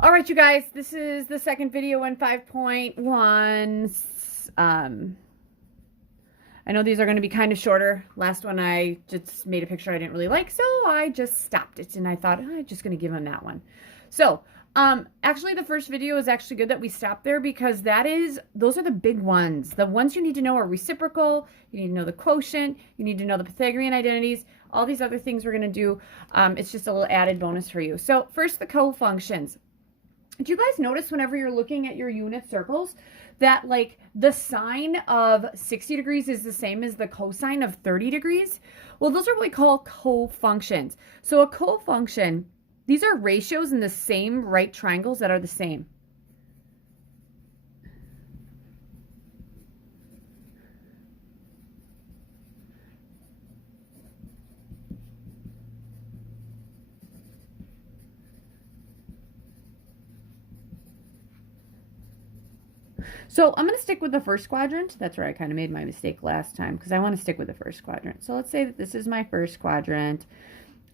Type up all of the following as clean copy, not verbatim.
All right, you guys, this is the second video in 5.1. I know these are going to be kind of shorter. Last one I just made a picture I didn't really like, so I just stopped it, and I thought, I'm just going to give him that one. So, actually the first video is actually good that we stopped there because those are the big ones. The ones you need to know are reciprocal, you need to know the quotient, you need to know the Pythagorean identities, all these other things we're going to do. It's just a little added bonus for you. So first, the cofunctions. Do you guys notice whenever you're looking at your unit circles that like the sine of 60 degrees is the same as the cosine of 30 degrees? Well, those are what we call cofunctions. So a cofunction, these are ratios in the same right triangles that are the same. So I'm going to stick with the first quadrant. That's where I kind of made my mistake last time because I want to stick with the first quadrant. So let's say that this is my first quadrant.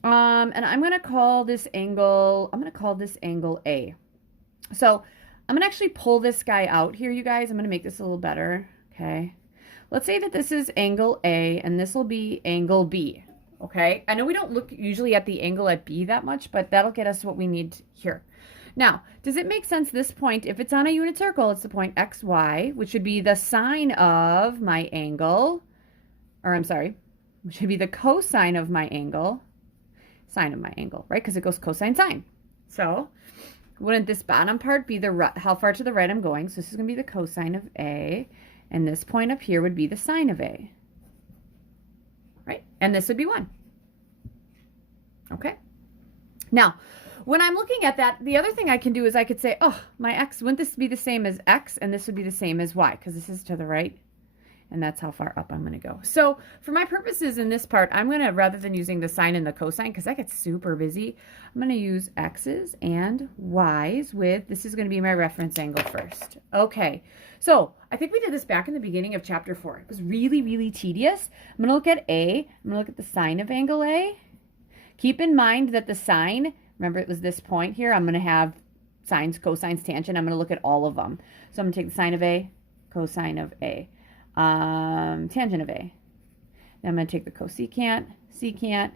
And I'm going to call this angle A. So I'm going to actually pull this guy out here, you guys. I'm going to make this a little better. Okay. Let's say that this is angle A and this will be angle B. Okay. I know we don't look usually at the angle at B that much, but that'll get us what we need here. Now, does it make sense this point, if it's on a unit circle, it's the point XY, which would be the sine of my angle, which would be the cosine of my angle, sine of my angle, right? Because it goes cosine sine. So wouldn't this bottom part be how far to the right I'm going? So this is going to be the cosine of A, and this point up here would be the sine of A, right? And this would be 1. Okay. Now, when I'm looking at that, the other thing I can do is I could say, oh, my x, wouldn't this be the same as x? And this would be the same as y, because this is to the right. And that's how far up I'm going to go. So for my purposes in this part, I'm going to, rather than using the sine and the cosine, because that gets super busy, I'm going to use x's and y's with, this is going to be my reference angle first. Okay, so I think we did this back in the beginning of chapter 4. It was really, really tedious. I'm going to look at A. I'm going to look at the sine of angle A. Keep in mind that the sine, remember it was this point here, I'm going to have sines, cosines, tangent. I'm going to look at all of them. So I'm going to take the sine of A, cosine of A, tangent of A. Then I'm going to take the cosecant, secant,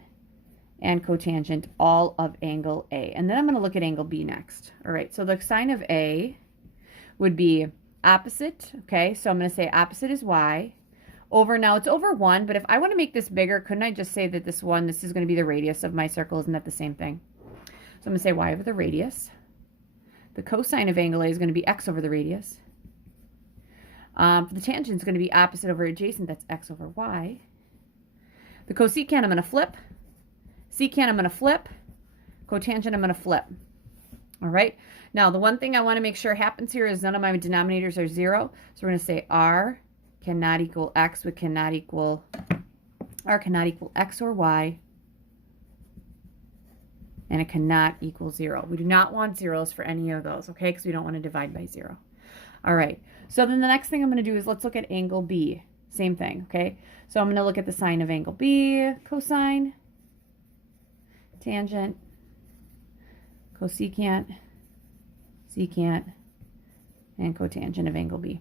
and cotangent, all of angle A. And then I'm going to look at angle B next. All right, so the sine of A would be opposite. Okay, so I'm going to say opposite is y. Over, now it's over 1, but if I want to make this bigger, couldn't I just say that this is going to be the radius of my circle? Isn't that the same thing? So I'm going to say y over the radius. The cosine of angle A is going to be x over the radius. For the tangent is going to be opposite over adjacent. That's x over y. The cosecant I'm going to flip. Secant I'm going to flip. Cotangent I'm going to flip. All right. Now the one thing I want to make sure happens here is none of my denominators are 0. So we're going to say r cannot equal x, r cannot equal x or y, and it cannot equal 0. We do not want zeros for any of those, okay, because we don't want to divide by 0. All right, so then the next thing I'm going to do is let's look at angle B. Same thing, okay? So I'm going to look at the sine of angle B, cosine, tangent, cosecant, secant, and cotangent of angle B.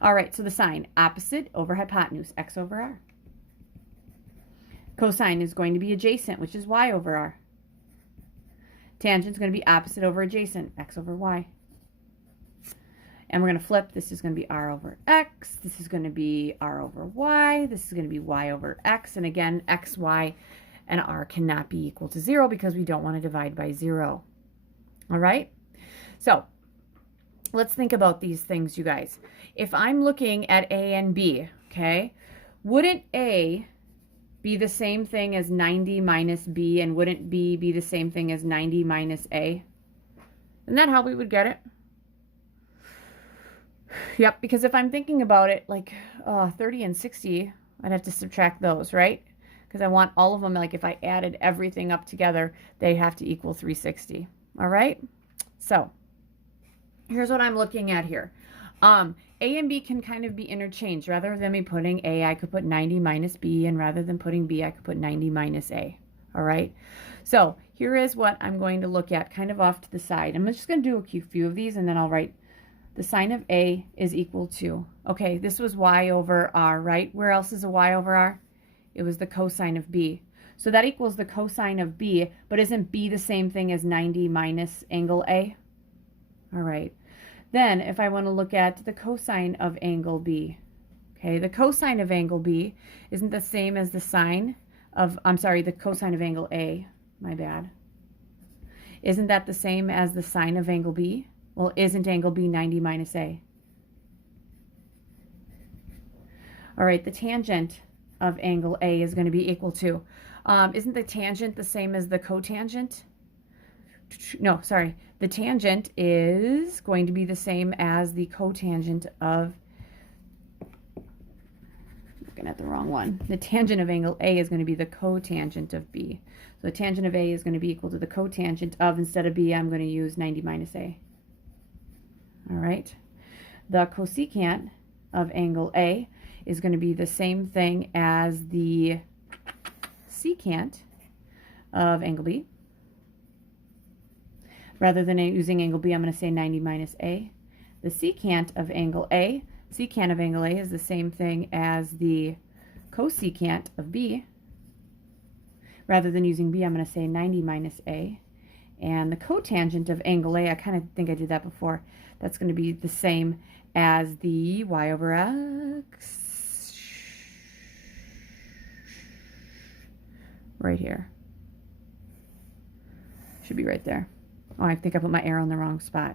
All right, so the sine, opposite over hypotenuse, x over r. Cosine is going to be adjacent, which is y over r. Tangent is going to be opposite over adjacent, x over y. And we're going to flip. This is going to be r over x. This is going to be r over y. This is going to be y over x. And again, x, y, and r cannot be equal to 0 because we don't want to divide by 0. All right? So let's think about these things, you guys. If I'm looking at A and B, okay, wouldn't A be the same thing as 90 minus B, and wouldn't B be the same thing as 90 minus A? Isn't that how we would get it? Yep, because if I'm thinking about it, like 30 and 60, I'd have to subtract those, right? Because I want all of them, like if I added everything up together, they have to equal 360. All right? So here's what I'm looking at here. A and B can kind of be interchanged. Rather than me putting A, I could put 90 minus B, and rather than putting B, I could put 90 minus A. All right? So here is what I'm going to look at kind of off to the side. I'm just going to do a few of these, and then I'll write the sine of A is equal to, okay, this was y over r, right? Where else is a y over r? It was the cosine of B. So that equals the cosine of B, but isn't B the same thing as 90 minus angle A? All right. Then if I want to look at the cosine of angle B, okay, the cosine of angle B isn't the same as the sine of, I'm sorry, the cosine of angle A, my bad. Isn't that the same as the sine of angle B? Well, isn't angle B 90 minus A? All right, the tangent of angle A is going to be equal to, isn't the tangent the same as the cotangent? No, sorry. The tangent is going to be the same as the cotangent of, looking at the wrong one. The tangent of angle A is going to be the cotangent of B. So the tangent of A is going to be equal to the cotangent of, instead of B, I'm going to use 90 minus A. All right. The cosecant of angle A is going to be the same thing as the secant of angle B. Rather than using angle B, I'm going to say 90 minus A. The secant of angle A, secant of angle A is the same thing as the cosecant of B. Rather than using B, I'm going to say 90 minus A. And the cotangent of angle A, I kind of think I did that before. That's going to be the same as the y over x. Right here. Should be right there. Oh, I think I put my arrow in the wrong spot.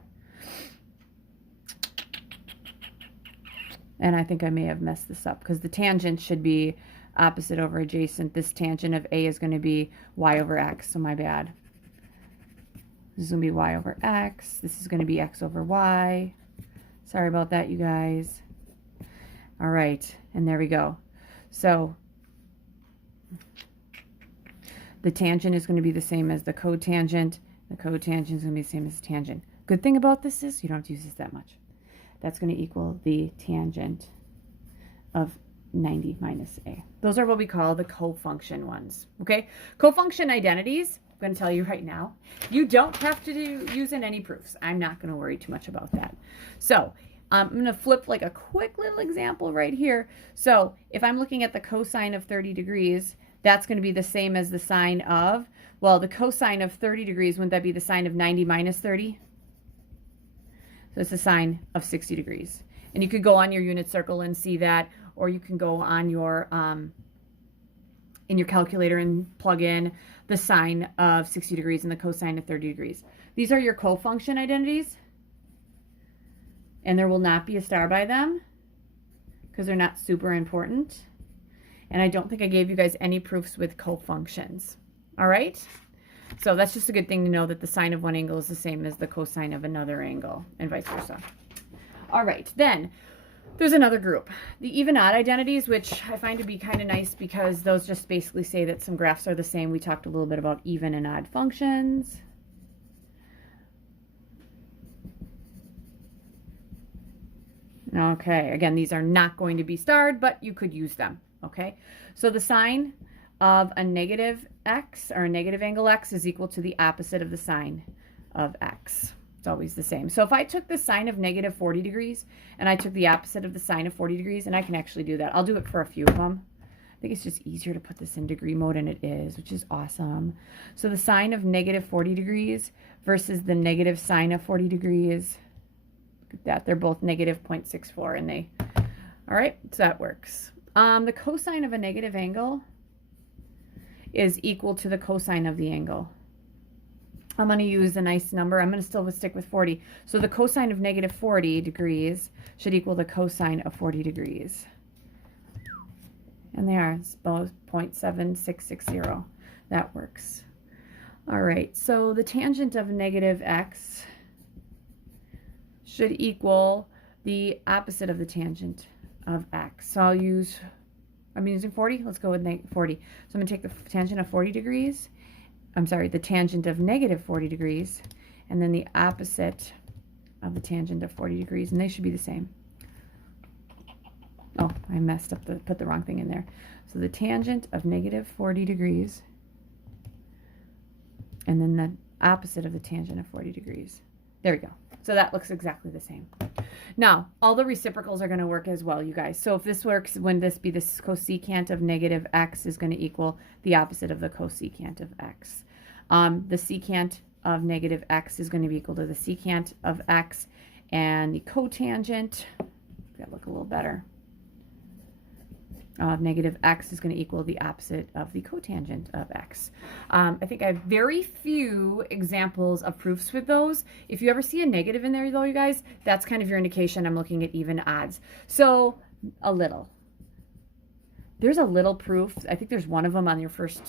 And I think I may have messed this up because the tangent should be opposite over adjacent. This tangent of A is going to be y over x, so my bad. This is going to be y over x. This is going to be x over y. Sorry about that, you guys. All right, and there we go. So the tangent is going to be the same as the cotangent. The cotangent is going to be the same as the tangent. Good thing about this is you don't have to use this that much. That's going to equal the tangent of 90 minus A. Those are what we call the cofunction ones, okay? Cofunction identities, I'm going to tell you right now, you don't have to use in any proofs. I'm not going to worry too much about that. So I'm going to flip like a quick little example right here. So if I'm looking at the cosine of 30 degrees, that's going to be the same as the sine of, well, the cosine of 30 degrees, wouldn't that be the sine of 90 minus 30? So it's the sine of 60 degrees. And you could go on your unit circle and see that, or you can go on your, in your calculator and plug in the sine of 60 degrees and the cosine of 30 degrees. These are your cofunction identities. And there will not be a star by them because they're not super important. And I don't think I gave you guys any proofs with cofunctions. All right? So that's just a good thing to know, that the sine of one angle is the same as the cosine of another angle and vice versa. All right, then there's another group, the even odd identities, which I find to be kind of nice because those just basically say that some graphs are the same. We talked a little bit about even and odd functions. Okay, again, these are not going to be starred, but you could use them, okay? So the sine of a negative x, or a negative angle x, is equal to the opposite of the sine of x. It's always the same. So if I took the sine of negative 40 degrees and I took the opposite of the sine of 40 degrees, and I can actually do that. I'll do it for a few of them. I think it's just easier to put this in degree mode, and it is, which is awesome. So the sine of negative 40 degrees versus the negative sine of 40 degrees. Look at that. They're both negative 0.64, and they, all right, so that works. The cosine of a negative angle is equal to the cosine of the angle. I'm going to use a nice number. I'm going to still stick with 40. So the cosine of negative 40 degrees should equal the cosine of 40 degrees. And they are both 0.7660. That works. All right, so the tangent of negative x should equal the opposite of the tangent of x. So I'm using 40. Let's go with 40. So I'm going to take the tangent of 40 degrees. I'm sorry, the tangent of negative 40 degrees, and then the opposite of the tangent of 40 degrees, and they should be the same. Oh, I messed up, put the wrong thing in there. So the tangent of negative 40 degrees and then the opposite of the tangent of 40 degrees. There we go. So that looks exactly the same. Now, all the reciprocals are going to work as well, you guys. So if this works, when this be this cosecant of negative x is going to equal the opposite of the cosecant of x. The secant of negative x is going to be equal to the secant of x, and the cotangent, that look a little better, of negative x is going to equal the opposite of the cotangent of x. I think I have very few examples of proofs with those. If you ever see a negative in there though, you guys, that's kind of your indication I'm looking at even odds. So a little. There's a little proof. I think there's one of them on your first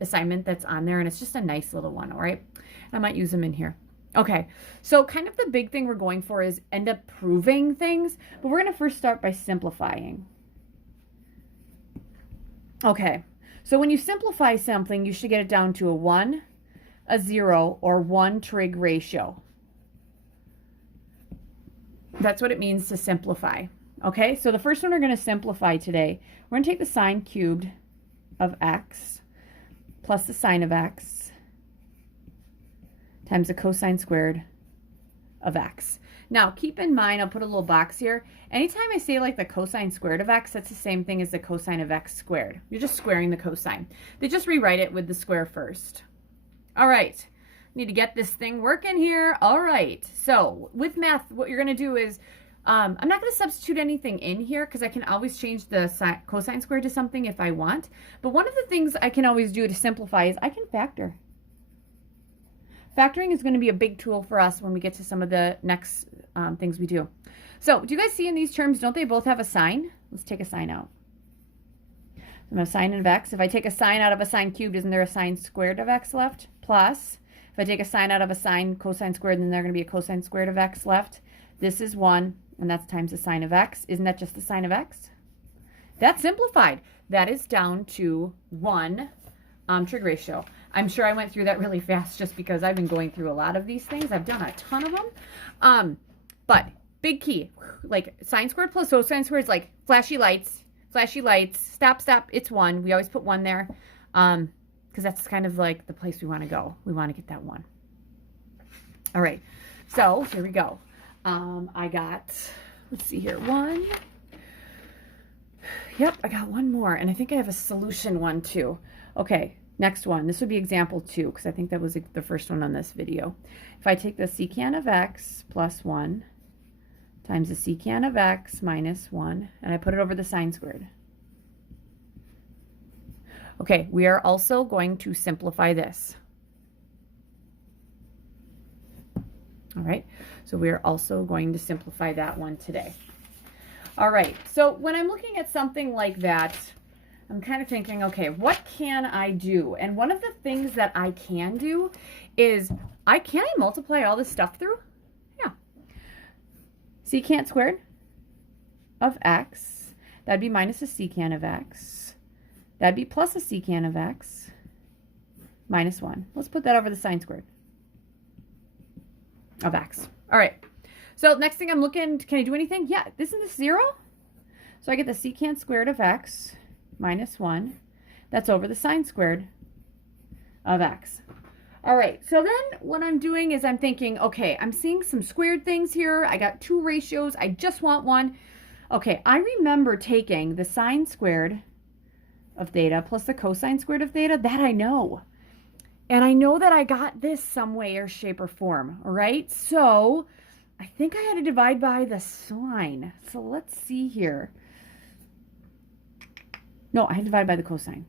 assignment that's on there, and it's just a nice little one, all right? I might use them in here. Okay, so kind of the big thing we're going for is end up proving things, but we're going to first start by simplifying. Okay, so when you simplify something, you should get it down to a 1, a 0, or 1 trig ratio. That's what it means to simplify. Okay, so the first one we're going to simplify today, we're going to take the sine cubed of x plus the sine of x times the cosine squared of x. Now, keep in mind, I'll put a little box here. Anytime I say like the cosine squared of x, that's the same thing as the cosine of x squared. You're just squaring the cosine. They just rewrite it with the square first. All right, need to get this thing working here. All right, so with math, what you're going to do is, I'm not going to substitute anything in here because I can always change the cosine squared to something if I want. But one of the things I can always do to simplify is I can factor. Factoring is going to be a big tool for us when we get to some of the next things we do. So do you guys see in these terms, don't they both have a sign? Let's take a sign out. So I'm a sine of x. If I take a sine out of a sine cubed, isn't there a sine squared of x left? Plus, if I take a sine out of a sine cosine squared, then there's going to be a cosine squared of x left. This is 1, and that's times the sine of x. Isn't that just the sine of x? That's simplified. That is down to 1 trig ratio. I'm sure I went through that really fast just because I've been going through a lot of these things. I've done a ton of them. But big key, like sine squared plus cosine squared is like flashy lights, stop, it's 1. We always put 1 there because that's kind of like the place we want to go. We want to get that 1. All right, so here we go. I got, let's see here, 1. Yep, I got 1 more, and I think I have a solution one too. Okay, next one. This would be example 2 because I think that was the first one on this video. If I take the secant of x plus 1 times the secant of x minus 1, and I put it over the sine squared. Okay, we are also going to simplify this. All right, so we are also going to simplify that one today. All right, so when I'm looking at something like that, I'm kind of thinking, okay, what can I do? And one of the things that I can do is, can I multiply all this stuff through? Yeah. Secant squared of x, that'd be minus a secant of x. That'd be plus a secant of x minus 1. Let's put that over the sine squared of x. All right. So next thing I'm looking, can I do anything? Yeah, isn't this 0? So I get the secant squared of x minus 1. That's over the sine squared of x. All right, so then what I'm doing is I'm thinking, okay, I'm seeing some squared things here. I got 2 ratios. I just want 1. Okay, I remember taking the sine squared of theta plus the cosine squared of theta. That I know. And I know that I got this some way or shape or form, all right? So I think I had to divide by the sine. So let's see here. No, I had to divide by the cosine.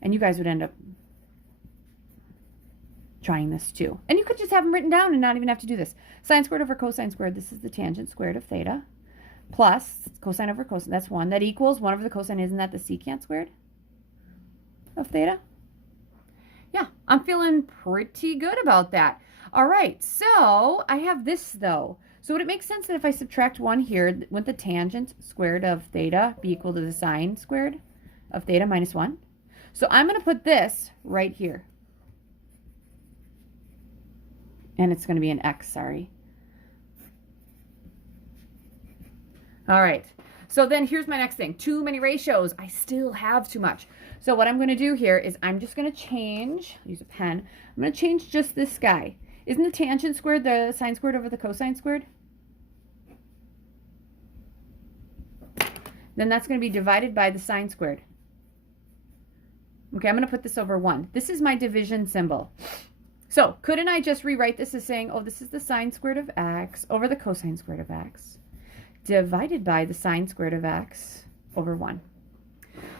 And you guys would end up trying this too. And you could just have them written down and not even have to do this. Sine squared over cosine squared, this is the tangent squared of theta, plus cosine over cosine, that's 1. That equals 1 over the cosine, isn't that the secant squared of theta? Yeah, I'm feeling pretty good about that. All right, so I have this though. So would it make sense that if I subtract 1 here, wouldn't the tangent squared of theta be equal to the sine squared of theta minus 1? So I'm going to put this right here. And it's going to be an x, sorry. All right, So then here's my next thing. Too many ratios. I still have too much. So what I'm going to do here is I'm just going to change, use a pen. I'm going to change just this guy. Isn't the tangent squared the sine squared over the cosine squared? Then that's going to be divided by the sine squared. Okay, I'm going to put this over 1. This is my division symbol. So couldn't I just rewrite this as saying, oh, this is the sine squared of x over the cosine squared of x divided by the sine squared of x over 1.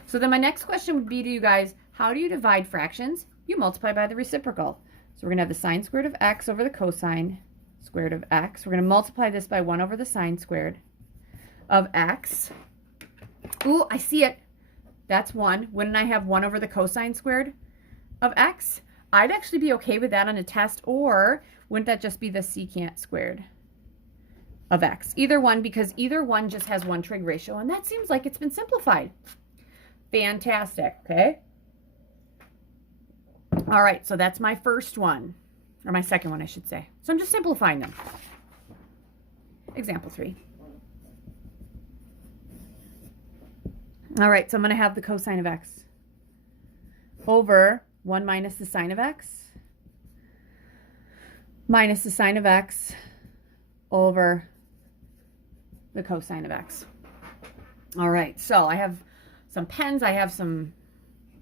So then my next question would be to you guys, how do you divide fractions? You multiply by the reciprocal. So we're going to have the sine squared of x over the cosine squared of x. We're going to multiply this by 1 over the sine squared of x. Ooh, I see it. That's 1. Wouldn't I have 1 over the cosine squared of x? I'd actually be okay with that on a test, or wouldn't that just be the secant squared of x? Either one, because either one just has one trig ratio, and that seems like it's been simplified. Fantastic, okay? All right, so that's my first one, or my second one, I should say. So I'm just simplifying them. Example 3. All right, so I'm going to have the cosine of x over 1 minus the sine of x minus the sine of x over the cosine of x. All right, so I have some pens. I have some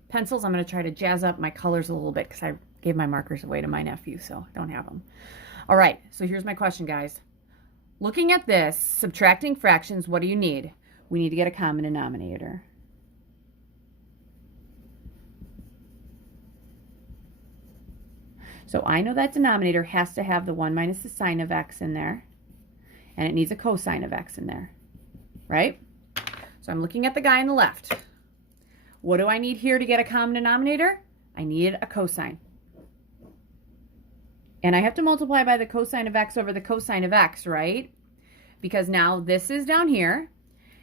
pencils. I'm going to try to jazz up my colors a little bit because I gave my markers away to my nephew, so I don't have them. All right, so here's my question, guys. Looking at this, subtracting fractions, what do you need? We need to get a common denominator. So I know that denominator has to have the 1 minus the sine of x in there, and it needs a cosine of x in there, right? So I'm looking at the guy on the left. What do I need here to get a common denominator? I need a cosine. And I have to multiply by the cosine of x over the cosine of x, right? Because now this is down here,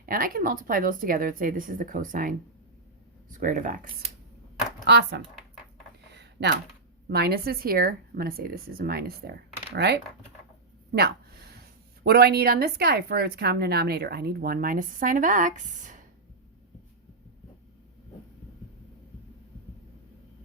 and I can multiply those together and say this is the cosine squared of x. Awesome. Now, minus is here. I'm going to say this is a minus there, all right? Now, what do I need on this guy for its common denominator? I need 1 minus the sine of x.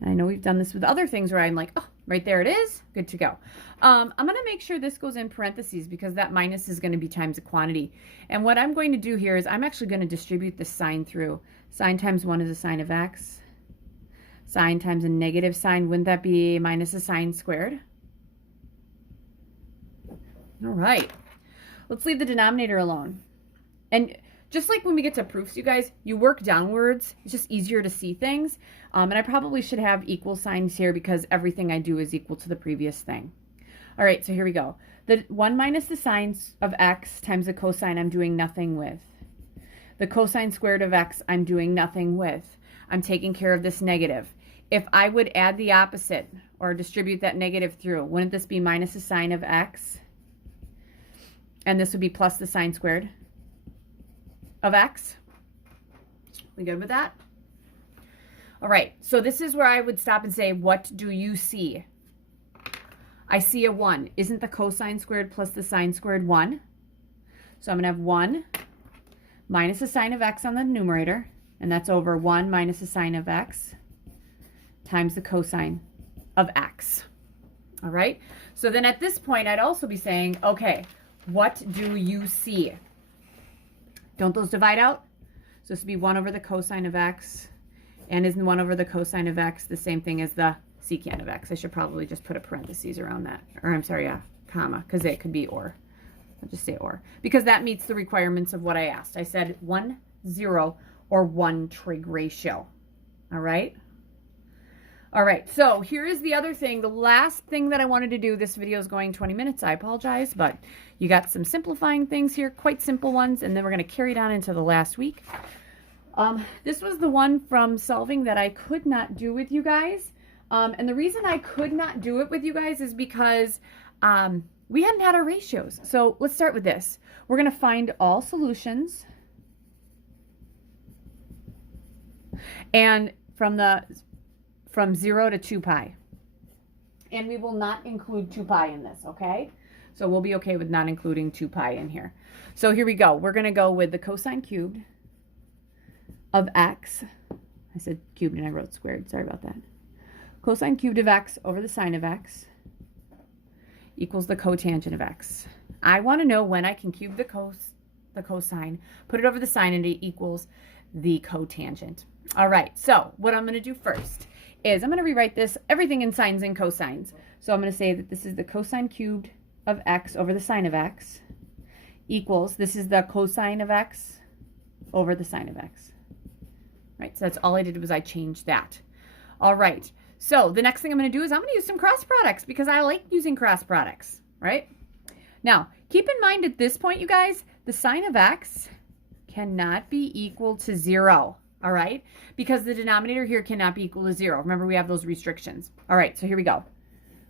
I know we've done this with other things where I'm like, oh, right there it is. Good to go. I'm going to make sure this goes in parentheses because that minus is going to be times a quantity. And what I'm going to do here is I'm actually going to distribute the sign through. Sine times 1 is a sine of x. Sine times a negative sign, wouldn't that be minus a sine squared? All right. Let's leave the denominator alone. And just like when we get to proofs, you guys, you work downwards. It's just easier to see things. And I probably should have equal signs here because everything I do is equal to the previous thing. All right, so here we go. The 1 minus the sine of x times the cosine I'm doing nothing with. The cosine squared of x I'm doing nothing with. I'm taking care of this negative. If I would add the opposite or distribute that negative through, wouldn't this be minus the sine of x? And this would be plus the sine squared of x. We good with that? All right, so this is where I would stop and say, what do you see? I see a 1. Isn't the cosine squared plus the sine squared 1? So I'm going to have 1 minus the sine of x on the numerator, and that's over 1 minus the sine of x times the cosine of x. All right, so then at this point, I'd also be saying, okay, what do you see? Don't those divide out? So this would be 1 over the cosine of x, and isn't 1 over the cosine of x the same thing as the secant of x? I should probably just put a parentheses around that, or I'm sorry, yeah, comma, because it could be or. I'll just say or, because that meets the requirements of what I asked. I said 1, 0, or 1 trig ratio. All right? All right, so here is the other thing. The last thing that I wanted to do, this video is going 20 minutes. I apologize, but you got some simplifying things here, quite simple ones, and then we're going to carry it on into the last week. This was the one from solving that I could not do with you guys. And the reason I could not do it with you guys is because we hadn't had our ratios. So let's start with this. We're going to find all solutions. And from 0 to 2 pi. And we will not include 2 pi in this, okay? So we'll be okay with not including 2 pi in here. So here we go. We're going to go with the cosine cubed of x. I said cubed and I wrote squared. Sorry about that. Cosine cubed of x over the sine of x equals the cotangent of x. I want to know when I can cube the cosine, put it over the sine, and it equals the cotangent. All right, so what I'm going to do first is I'm going to rewrite this, everything in sines and cosines. So I'm going to say that this is the cosine cubed of x over the sine of x equals, this is the cosine of x over the sine of x. Right, so that's all I did was I changed that. All right, so the next thing I'm going to do is I'm going to use some cross products because I like using cross products, right? Now, keep in mind at this point, you guys, the sine of x cannot be equal to 0, all right? Because the denominator here cannot be equal to 0. Remember, we have those restrictions. All right, so here we go.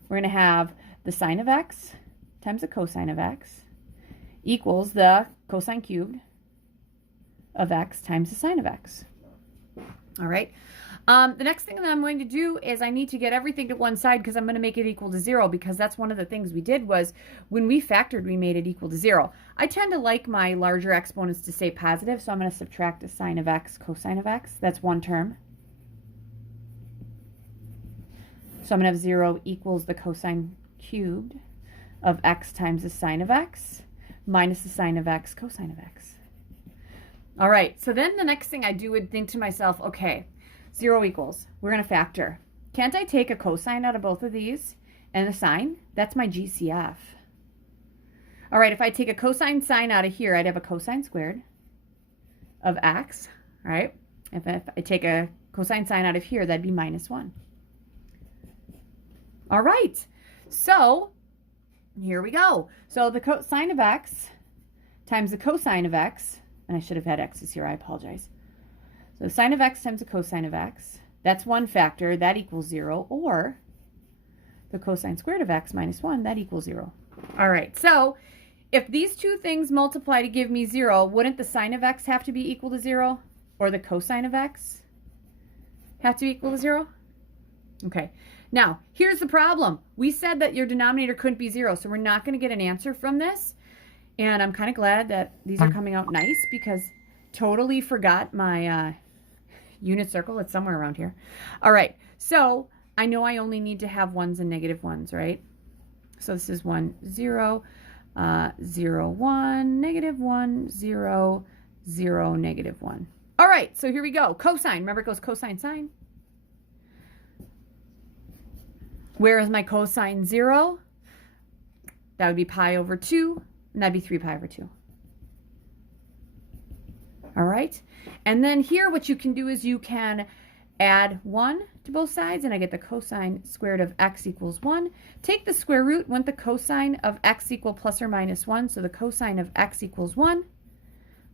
We're going to have the sine of x times the cosine of x equals the cosine cubed of x times the sine of x. All right. The next thing that I'm going to do is I need to get everything to one side because I'm going to make it equal to 0 because that's one of the things we did was when we factored, we made it equal to 0. I tend to like my larger exponents to stay positive, so I'm going to subtract the sine of x, cosine of x. That's one term. So I'm going to have 0 equals the cosine cubed of x times the sine of x minus the sine of x, cosine of x. All right, so then the next thing I do would think to myself, okay, 0 equals, we're going to factor. Can't I take a cosine out of both of these and a sine? That's my GCF. All right, if I take a cosine sine out of here, I'd have a cosine squared of x, right? If I take a cosine sine out of here, that'd be minus 1. All right, so here we go. So the cosine of x times the cosine of x, and I should have had x's here, I apologize. So the sine of x times the cosine of x, that's one factor, that equals 0, or the cosine squared of x minus 1, that equals 0. All right, so if these two things multiply to give me 0, wouldn't the sine of x have to be equal to 0? Or the cosine of x have to be equal to 0? Okay, now here's the problem. We said that your denominator couldn't be 0, so we're not going to get an answer from this. And I'm kind of glad that these are coming out nice because totally forgot my unit circle. It's somewhere around here. All right, so I know I only need to have ones and negative ones, right? So this is 1, 0, 0, 1, negative 1, 0, 0, negative 1. All right, so here we go. Cosine, remember it goes cosine sine. Where is my cosine 0? That would be pi over 2. And that'd be 3 pi over 2. All right. And then here what you can do is you can add 1 to both sides, and I get the cosine squared of x equals 1. Take the square root, want the cosine of x equal plus or minus 1, so the cosine of x equals 1.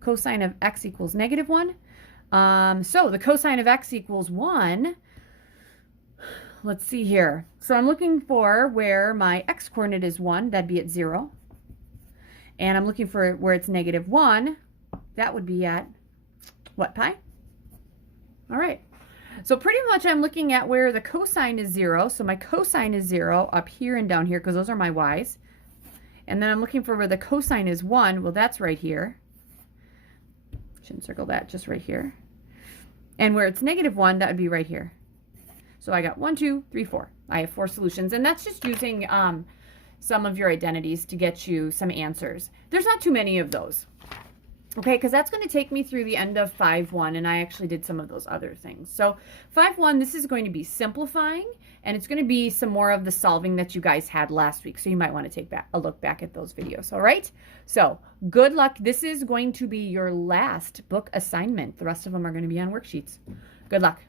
Cosine of x equals negative 1. So the cosine of x equals 1. Let's see here. So I'm looking for where my x coordinate is 1. That'd be at 0. And I'm looking for where it's negative 1. That would be at, what, pi? All right. So pretty much I'm looking at where the cosine is 0. So my cosine is 0 up here and down here because those are my y's. And then I'm looking for where the cosine is 1. Well, that's right here. Shouldn't circle that, just right here. And where it's negative 1, that would be right here. So I got 1, 2, 3, 4. I have 4 solutions. And that's just using some of your identities to get you some answers. There's not too many of those, okay, because that's going to take me through the end of 5-1, and I actually did some of those other things. So 5-1, this is going to be simplifying, and it's going to be some more of the solving that you guys had last week, so you might want to take a look back at those videos, all right? So good luck. This is going to be your last book assignment. The rest of them are going to be on worksheets. Good luck.